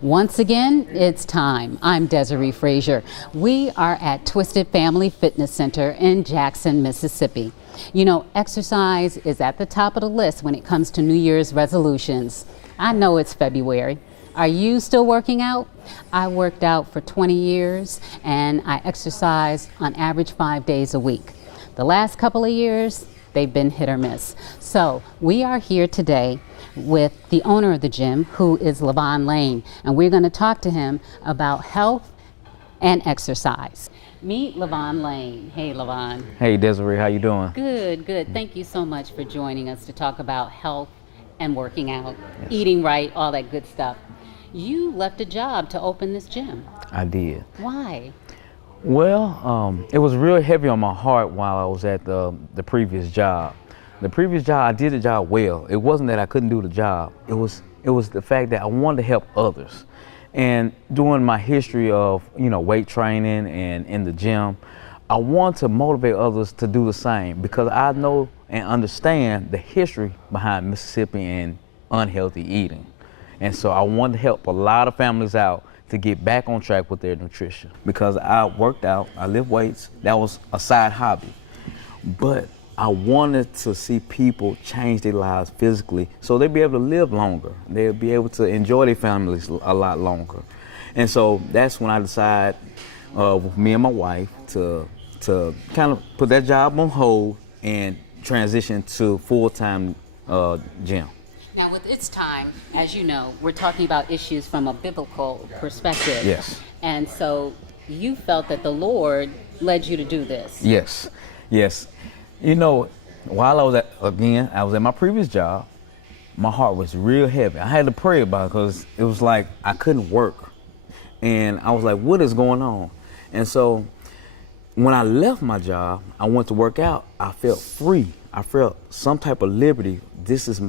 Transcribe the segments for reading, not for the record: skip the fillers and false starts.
Once again, it's time. I'm Desiree Frazier. We are at Twisted Family Fitness Center in Jackson, Mississippi. You know, exercise is at the top of the list when it comes to New Year's resolutions. I know it's February. Are you still working out? I worked out for 20 years and I exercised on average 5 days a week. The last couple of years, they've been hit or miss. So we are here today with the owner of the gym, who is Lavon Lane, and we're going to talk to him about health and exercise. Meet Lavon Lane. Hey, Lavon. Hey, Desiree, how you doing? Good, good. Thank you so much for joining us to talk about health and working out, eating right, all that good stuff. You left a job to open this gym. I did. Why? Well, it was real heavy on my heart while I was at the previous job. The previous job, I did the job well. It wasn't that I couldn't do the job. It was the fact that I wanted to help others. And during my history of, weight training and in the gym, I want to motivate others to do the same because I know and understand the history behind Mississippi and unhealthy eating. And so I wanted to help a lot of families out to get back on track with their nutrition. Because I worked out, I lift weights, that was a side hobby. But I wanted to see people change their lives physically so they'd be able to live longer. They'll be able to enjoy their families a lot longer. And so that's when I decided with me and my wife to kind of put that job on hold and transition to full-time gym. Now, with its time, as you know, we're talking about issues from a biblical perspective. Yes. And so you felt that the Lord led you to do this. Yes, yes. While I was at my previous job, my heart was real heavy. I had to pray about it because it was like I couldn't work. And I was like, what is going on? And so when I left my job, I went to work out. I felt free. I felt some type of liberty. This is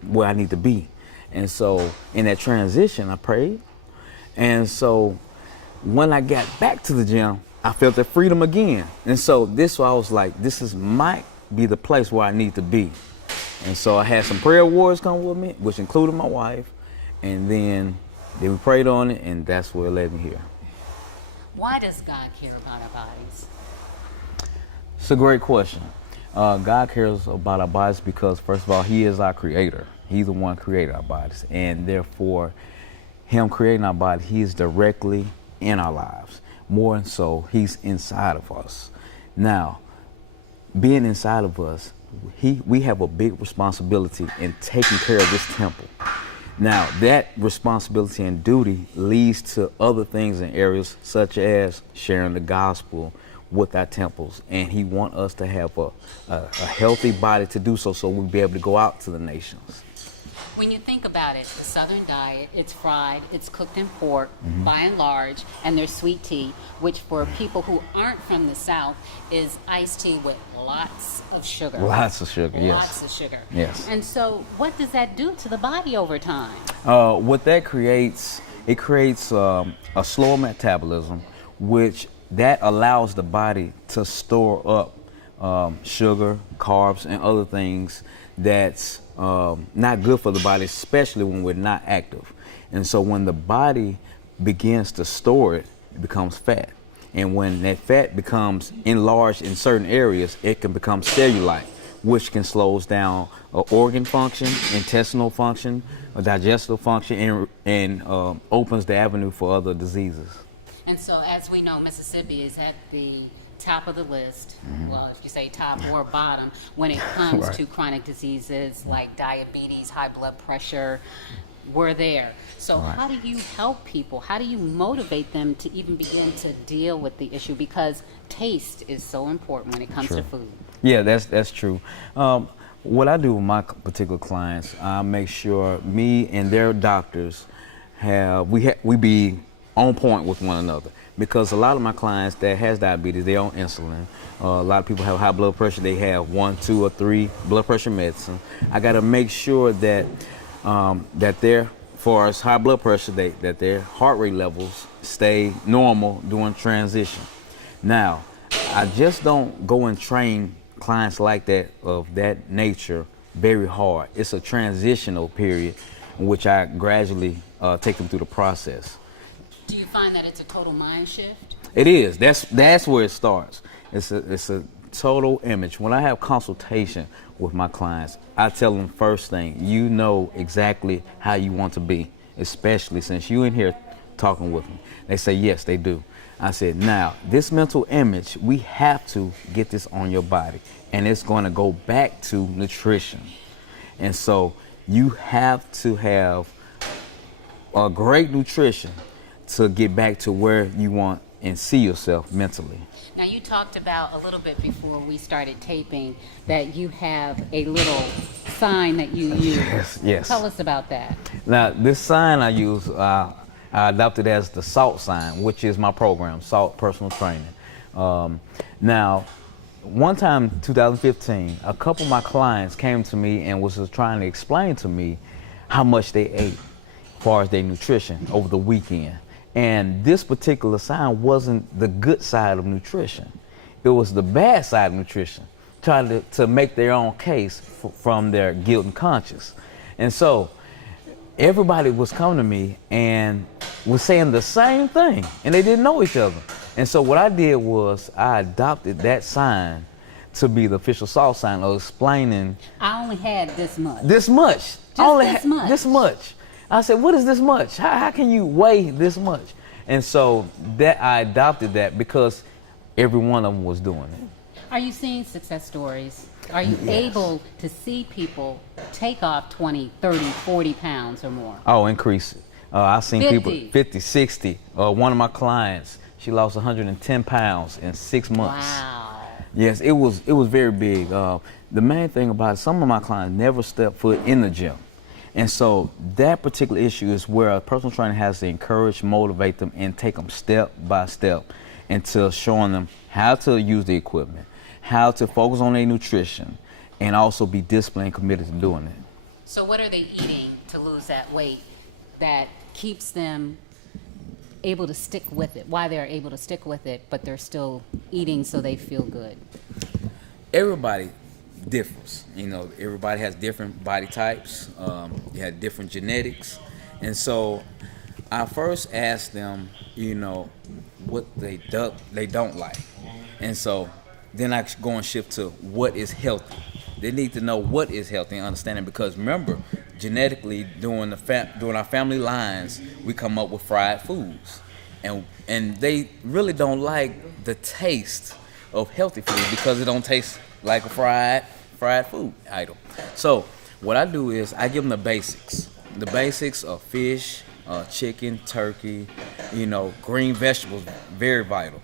where I need to be. And so in that transition, I prayed. And so when I got back to the gym, I felt that freedom again. And so I was like, might be the place where I need to be. And so I had some prayer warriors come with me, which included my wife. And then we prayed on it, and that's what led me here. Why does God care about our bodies? It's a great question. God cares about our bodies because, first of all, He is our creator. He's the one who created our bodies. And therefore, Him creating our body, He is directly in our lives. More than so, He's inside of us. Now, being inside of us, we have a big responsibility in taking care of this temple. Now, that responsibility and duty leads to other things in areas such as sharing the gospel with our temples, and He wants us to have a healthy body to do so we'll be able to go out to the nations. When you think about it, the Southern diet, it's fried, it's cooked in pork, by and large, and there's sweet tea, which for people who aren't from the South is iced tea with lots of sugar. Lots of sugar, yes. Lots of sugar. Yes. And so what does that do to the body over time? What that creates, it creates a slower metabolism, which that allows the body to store up sugar, carbs, and other things that's not good for the body, especially when we're not active. And so when the body begins to store it, it becomes fat. And when that fat becomes enlarged in certain areas, it can become cellulite, which can slow down organ function, intestinal function, digestive function, and opens the avenue for other diseases. And so, as we know, Mississippi is at the top of the list, well, if you say top or bottom, when it comes to chronic diseases like diabetes, high blood pressure. We're there. So how do you help people? How do you motivate them to even begin to deal with the issue? Because taste is so important when it comes to food. Yeah, that's true. What I do with my particular clients, I make sure me and their doctors we be on point with one another. Because a lot of my clients that has diabetes, they're on insulin. A lot of people have high blood pressure. They have 1, 2, or 3 blood pressure medicine. I got to make sure that their, for as high blood pressure, that their heart rate levels stay normal during transition. Now, I just don't go and train clients like that, of that nature, very hard. It's a transitional period in which I gradually take them through the process. Do you find that it's a total mind shift? It is. That's where it starts. It's a total image. When I have consultation with my clients, I tell them first thing, you know exactly how you want to be, especially since you in here talking with me. They say yes, they do. I said, now this mental image, we have to get this on your body, and it's going to go back to nutrition. And so you have to have a great nutrition to get back to where you want and see yourself mentally. Now, you talked about a little bit before we started taping that you have a little sign that you use. Yes. Tell us about that. Now, this sign I use, I adopted as the SALT sign, which is my program, SALT Personal Training. Now, one time, 2015, a couple of my clients came to me and was just trying to explain to me how much they ate as far as their nutrition over the weekend. And this particular sign wasn't the good side of nutrition. It was the bad side of nutrition, trying to make their own case from their guilt and conscience. And so everybody was coming to me and was saying the same thing, and they didn't know each other. And so what I did was I adopted that sign to be the official SALT sign of explaining. I only had this much. This much. Just this much. This much. I said, what is this much? How can you weigh this much? And so that I adopted that because every one of them was doing it. Are you seeing success stories? Are you able to see people take off 20, 30, 40 pounds or more? Oh, increase it. I've seen 50. people 50, 60. One of my clients, she lost 110 pounds in 6 months. Wow. Yes, it was very big. The main thing about it, some of my clients never step foot in the gym. And so that particular issue is where a personal trainer has to encourage, motivate them, and take them step by step into showing them how to use the equipment, how to focus on their nutrition, and also be disciplined and committed to doing it. So what are they eating to lose that weight that keeps them able to stick with it? Why they're able to stick with it, but they're still eating so they feel good? Everybody differs. You know, everybody has different body types. You have different genetics. And so I first asked them, you know, what they don't like. And so then I go and shift to what is healthy. They need to know what is healthy and understanding, because remember, genetically during our family lines, we come up with fried foods. And they really don't like the taste of healthy food because it don't taste like a fried food item. So what I do is I give them the basics. The basics of fish, chicken, turkey, you know, green vegetables, very vital.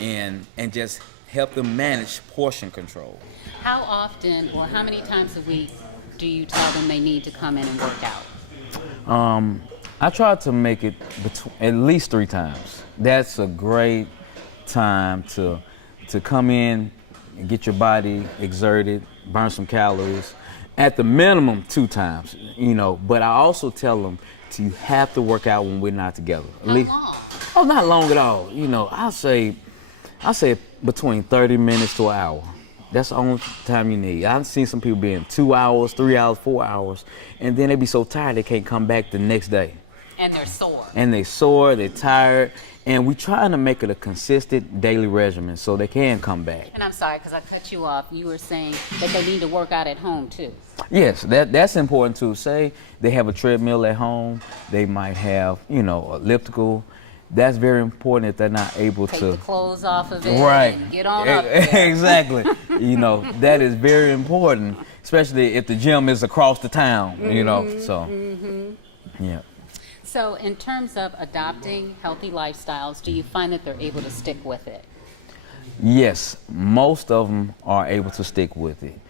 And just help them manage portion control. How often or how many times a week do you tell them they need to come in and work out? I try to make it at least 3 times. That's a great time to come in and get your body exerted, burn some calories. At the minimum 2 times, you know. But I also tell them you have to work out when we're not together. How long? Oh, not long at all. You know, I say between 30 minutes to an hour. That's the only time you need. I've seen some people being 2 hours, 3 hours, 4 hours, and then they be so tired they can't come back the next day. And they're sore. And they sore, they're tired, and we trying to make it a consistent daily regimen so they can come back. And I'm sorry, because I cut you off. You were saying that they need to work out at home too. Yes, that's important too. Say they have a treadmill at home, they might have, you know, elliptical. That's very important if they're not able to take the clothes off of it, right, and get on up there. Exactly. You know, that is very important, especially if the gym is across the town, you know, so, yeah. So in terms of adopting healthy lifestyles, do you find that they're able to stick with it? Yes, most of them are able to stick with it.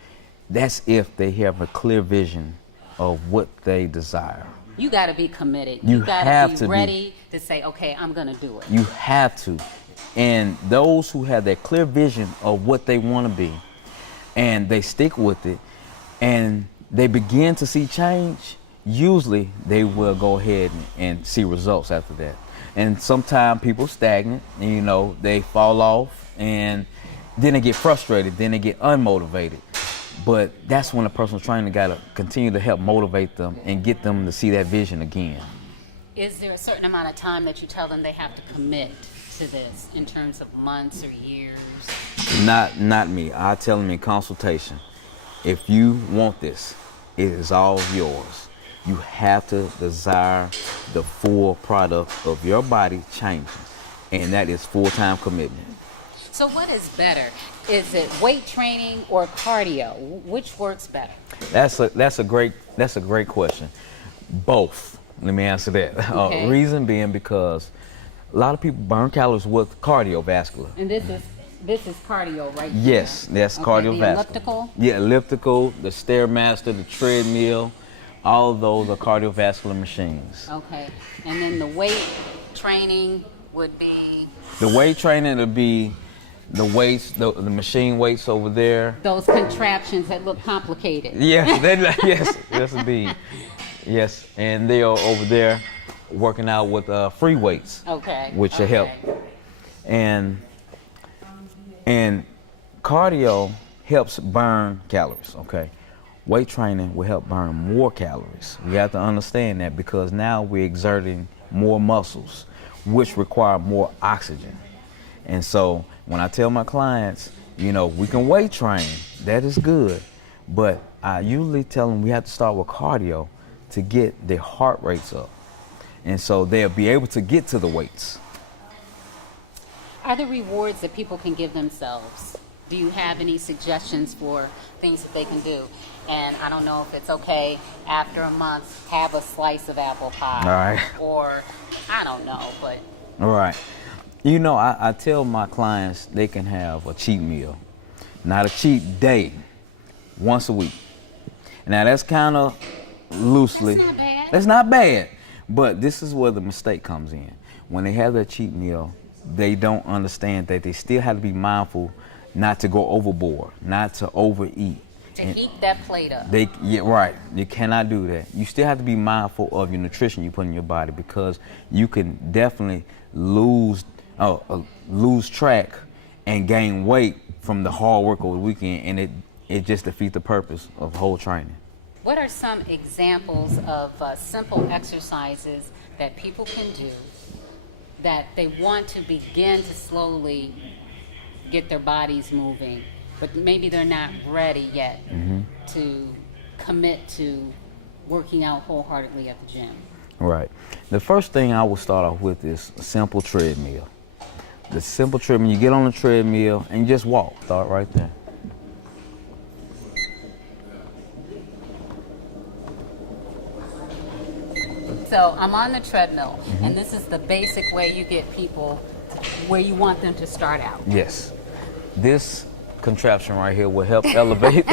That's if they have a clear vision of what they desire. You got to be committed. You got have to to be be. ready to say, okay, I'm going to do it. You have to. And those who have that clear vision of what they want to be, and they stick with it, and they begin to see change, usually they will go ahead and see results after that. And sometimes people stagnant, and, you know, they fall off, and then they get frustrated, then they get unmotivated. But that's when a personal trainer got to continue to help motivate them and get them to see that vision again. Is there a certain amount of time that you tell them they have to commit to this in terms of months or years? Not me. I tell them in consultation, if you want this, it is all yours. You have to desire the full product of your body changing, and that is full-time commitment. So what is better? Is it weight training or cardio? Which works better? That's a great question. Both. Let me answer that. Okay. Reason being because a lot of people burn calories with cardiovascular. And this is cardio, right? Yes, here. that's Okay, cardiovascular. the elliptical? Yeah, elliptical, the Stairmaster, the treadmill, all of those are cardiovascular machines. Okay. And then the weight training would be? The weight training would be the weights, the machine weights over there. Those contraptions that look complicated. Yes, yes, indeed. Yes, and they are over there working out with free weights, Okay. which will help. And cardio helps burn calories, okay? Weight training will help burn more calories. We have to understand that because now we're exerting more muscles, which require more oxygen. And so when I tell my clients, you know, we can weight train, that is good, but I usually tell them we have to start with cardio to get their heart rates up. And so they'll be able to get to the weights. Are there rewards that people can give themselves? Do you have any suggestions for things that they can do? And I don't know if it's okay after a month, have a slice of apple pie. All right. Or I don't know, but. All right. You know, I tell my clients they can have a cheat meal, not a cheat day, once a week. Now that's kind of loosely. That's not bad. That's not bad. But this is where the mistake comes in. When they have their cheat meal, they don't understand that they still have to be mindful not to go overboard, not to overeat. To heat that plate up. Right. You cannot do that. You still have to be mindful of your nutrition you put in your body because you can definitely lose track and gain weight from the hard work over the weekend, and it just defeats the purpose of whole training. What are some examples of simple exercises that people can do that they want to begin to slowly get their bodies moving, but maybe they're not ready yet to commit to working out wholeheartedly at the gym? Right. The first thing I will start off with is a simple treadmill. The simple treadmill, you get on the treadmill and you just walk. Start right there. So I'm on the treadmill, and this is the basic way you get people where you want them to start out. Yes. This contraption right here will help elevate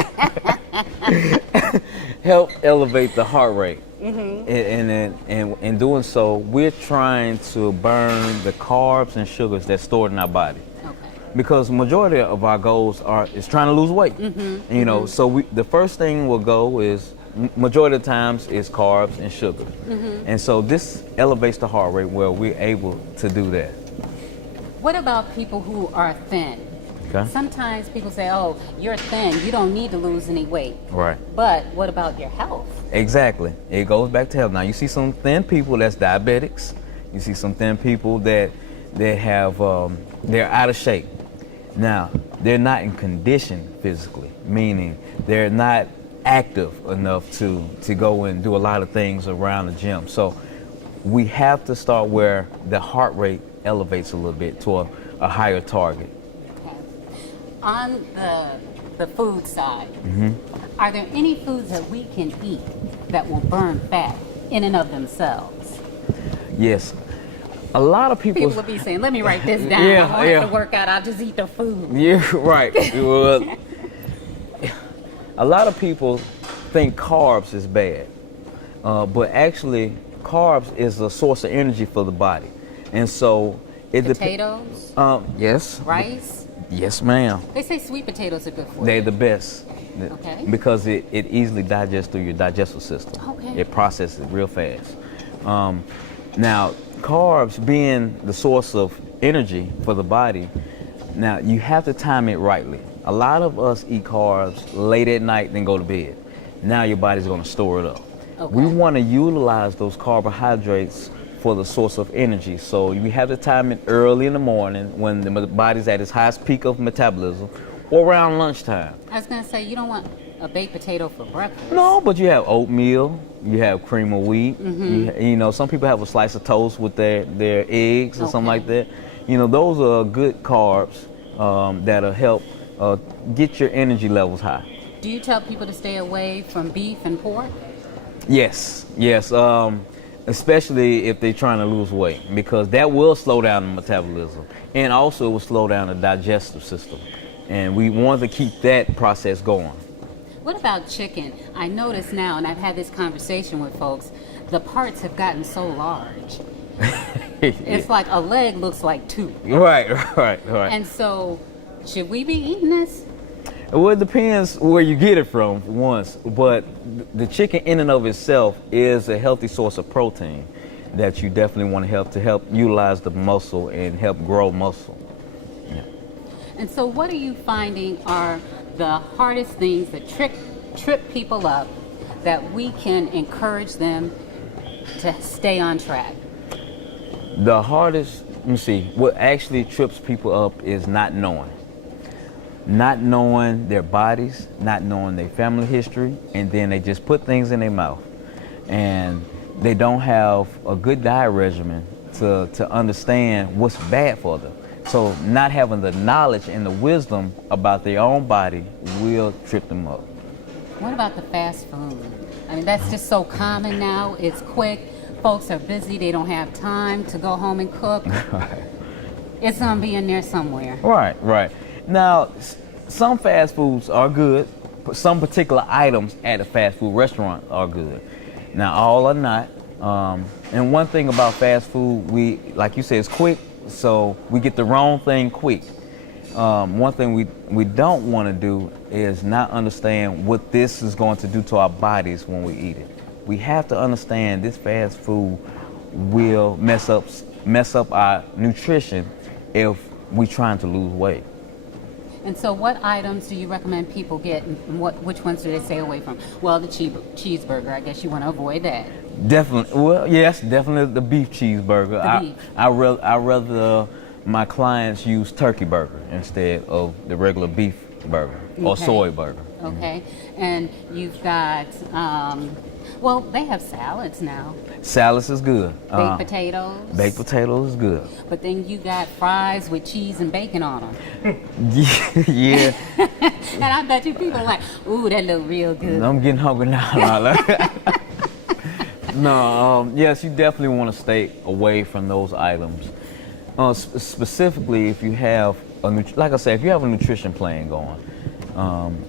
the heart rate. And in doing so, we're trying to burn the carbs and sugars that's stored in our body. Okay. Because majority of our goals is trying to lose weight. You know, so the first thing we'll go is majority of the times is carbs and sugar. And so this elevates the heart rate where we're able to do that. What about people who are thin? Okay. Sometimes people say, oh, you're thin, you don't need to lose any weight. Right. But what about your health? Exactly. It goes back to health. Now you see some thin people that's diabetics. You see some thin people that have they're out of shape. Now they're not in condition physically, meaning they're not active enough to go and do a lot of things around the gym. So we have to start where the heart rate elevates a little bit to a higher target. Okay. On the food side, are there any foods that we can eat that will burn fat in and of themselves? Yes. A lot of people will be saying, let me write this down. Yeah, I don't have to work out, I'll just eat the food. Yeah, right. Well, a lot of people think carbs is bad, but actually carbs is a source of energy for the body. And so it Potatoes? Yes. Rice? Yes, ma'am. They say sweet potatoes are good for They're you. the best. Okay. Because it easily digests through your digestive system. Okay. It processes real fast. Now, carbs being the source of energy for the body, now you have to time it rightly. A lot of us eat carbs late at night, then go to bed. Now your body's going to store it up. Okay. We want to utilize those carbohydrates for the source of energy. So we have to time it early in the morning when the body's at its highest peak of metabolism, or around lunchtime. I was going to say, you don't want a baked potato for breakfast. No, but you have oatmeal, you have cream of wheat. You know, some people have a slice of toast with their eggs or something like that. You know, those are good carbs that'll help get your energy levels high. Do you tell people to stay away from beef and pork? Yes, yes. Especially if they're trying to lose weight, because that will slow down the metabolism, and also it will slow down the digestive system. And we want to keep that process going. What about chicken? I notice now, and I've had this conversation with folks, the parts have gotten so large. It's like a leg looks like two. Right. And so, should we be eating this? Well, it depends where you get it from, for once. But the chicken in and of itself is a healthy source of protein that you definitely want to help utilize the muscle and help grow muscle. Yeah. And so what are you finding are the hardest things that trip people up that we can encourage them to stay on track? The hardest, let me see, what actually trips people up is not knowing. Not knowing their bodies, not knowing their family history, and then they just put things in their mouth. And they don't have a good diet regimen to understand what's bad for them. So not having the knowledge and the wisdom about their own body will trip them up. What about the fast food? I mean, that's just so common now. It's quick. Folks are busy. They don't have time to go home and cook. It's going to be in there somewhere. Right. Now, some fast foods are good. Some particular items at a fast food restaurant are good. Now, all are not. And one thing about fast food, like you said, it's quick, so we get the wrong thing quick. One thing we don't want to do is not understand what this is going to do to our bodies when we eat it. We have to understand this fast food will mess up our nutrition if we're trying to lose weight. And so what items do you recommend people get, and which ones do they stay away from? Well, the cheeseburger, I guess you want to avoid that. Definitely, well, yes, definitely the beef cheeseburger. Beef. I rather my clients use turkey burger instead of the regular beef burger or soy burger. Okay, and you've got, well, they have salads now. Salads is good. Baked potatoes. Baked potatoes is good. But then you got fries with cheese and bacon on them. Yeah. And I bet you people are like, ooh, that look real good. I'm getting hungry now. No, yes, you definitely want to stay away from those items. Specifically, if you have like I said, if you have a nutrition plan going,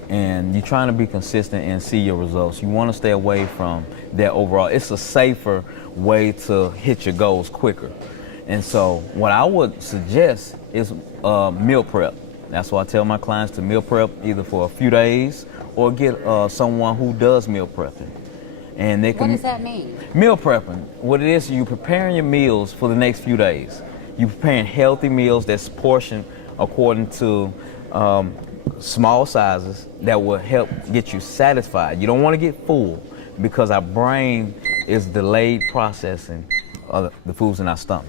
and you're trying to be consistent and see your results, you want to stay away from that overall. It's a safer way to hit your goals quicker. And so what I would suggest is meal prep. That's why I tell my clients to meal prep either for a few days or get someone who does meal prepping. And they can. What does that mean? Meal prepping, what it is, you're preparing your meals for the next few days. You're preparing healthy meals that's portioned according to small sizes that will help get you satisfied. You don't want to get full because our brain is delayed processing the foods in our stomach.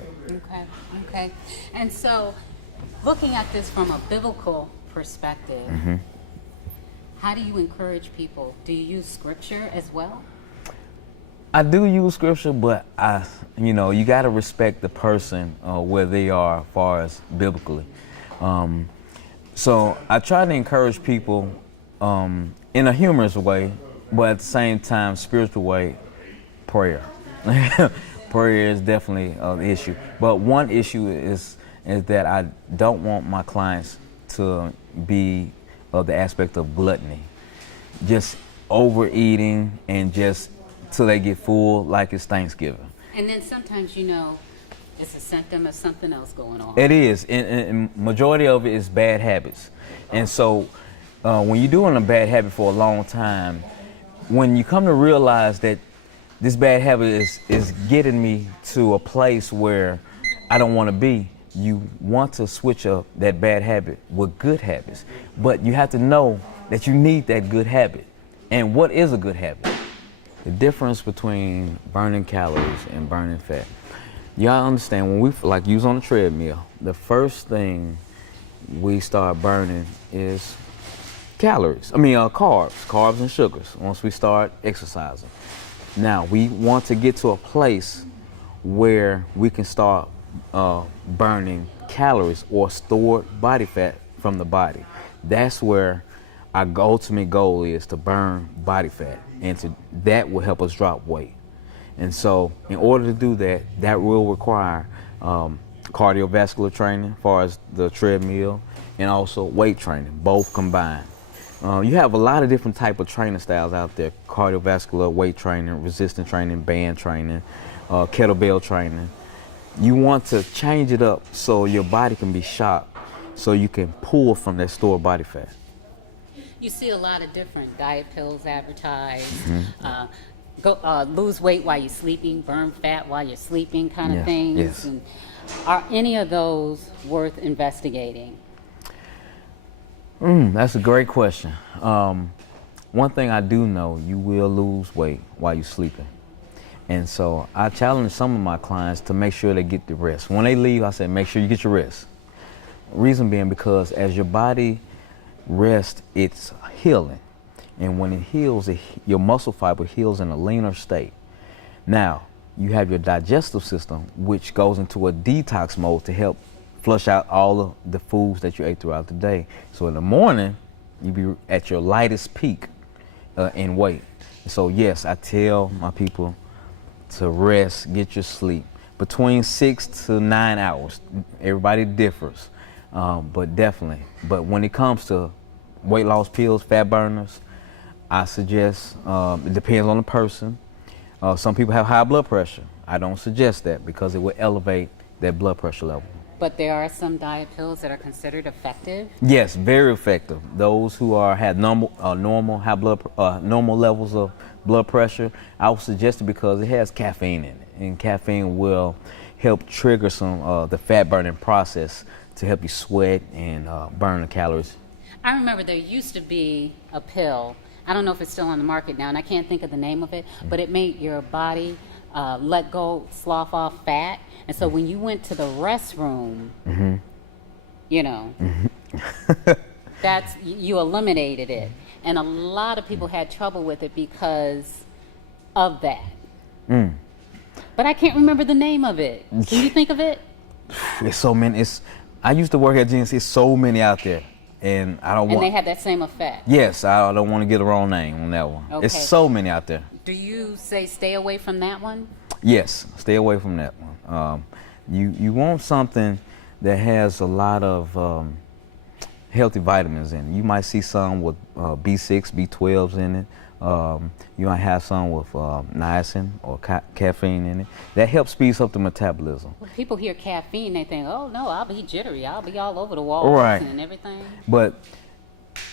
Okay. And so, looking at this from a biblical perspective, how do you encourage people? Do you use scripture as well? I do use scripture, but you got to respect the person where they are as far as biblically. So I try to encourage people in a humorous way, but at the same time, spiritual way, prayer. Prayer is definitely the issue. But one issue is that I don't want my clients to be of the aspect of gluttony, just overeating and just till they get full like it's Thanksgiving. And then sometimes, it's a symptom of something else going on. It is, and majority of it is bad habits. And so when you're doing a bad habit for a long time, when you come to realize that this bad habit is getting me to a place where I don't want to be, you want to switch up that bad habit with good habits. But you have to know that you need that good habit. And what is a good habit? The difference between burning calories and burning fat. Y'all understand when we like use on the treadmill, the first thing we start burning is calories. Carbs and sugars once we start exercising. Now we want to get to a place where we can start burning calories or stored body fat from the body. That's where our ultimate goal is, to burn body fat, and that will help us drop weight. And so in order to do that, that will require cardiovascular training, as far as the treadmill, and also weight training, both combined. You have a lot of different type of training styles out there: cardiovascular, weight training, resistance training, band training, kettlebell training. You want to change it up so your body can be shocked, so you can pull from that stored body fat. You see a lot of different diet pills advertised. Lose weight while you're sleeping, burn fat while you're sleeping, kind of things. Yes. And are any of those worth investigating? That's a great question. One thing I do know, you will lose weight while you're sleeping. And so I challenge some of my clients to make sure they get the rest. When they leave, I say, make sure you get your rest. Reason being, because as your body rests, it's healing. And when it heals, your muscle fiber heals in a leaner state. Now, you have your digestive system, which goes into a detox mode to help flush out all of the foods that you ate throughout the day. So in the morning, you be at your lightest peak in weight. So yes, I tell my people to rest, get your sleep. Between 6 to 9 hours. Everybody differs, but definitely. But when it comes to weight loss pills, fat burners, I suggest, it depends on the person. Some people have high blood pressure. I don't suggest that because it will elevate their blood pressure level. But there are some diet pills that are considered effective? Yes, very effective. Those who have normal levels of blood pressure, I would suggest it because it has caffeine in it. And caffeine will help trigger some the fat burning process to help you sweat and burn the calories. I remember there used to be a pill. I don't know if it's still on the market now, and I can't think of the name of it, but it made your body let go, slough off fat. And so when you went to the restroom, you know, you eliminated it. And a lot of people had trouble with it because of that. But I can't remember the name of it. Can you think of it? There's so many. I used to work at GNC. There's so many out there. And I don't want. And they have that same effect. Yes, I don't want to get the wrong name on that one. Okay. It's so many out there. Do you say stay away from that one? Yes, stay away from that one. You want something that has a lot of healthy vitamins in it. You might see some with B6, B12s in it. You might have some with niacin or caffeine in it. That helps speed up the metabolism. When people hear caffeine, they think, oh no, I'll be jittery. I'll be all over the walls and everything. But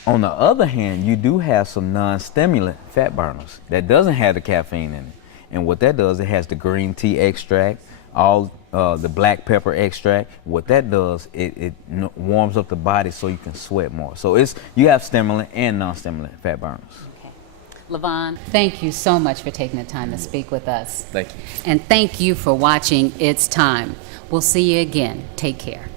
on the other hand, you do have some non-stimulant fat burners that doesn't have the caffeine in it. And what that does, it has the green tea extract, all the black pepper extract. What that does, it warms up the body so you can sweat more. So you have stimulant and non-stimulant fat burners. Okay. Lavon, thank you so much for taking the time to speak with us. Thank you. And thank you for watching It's Time. We'll see you again. Take care.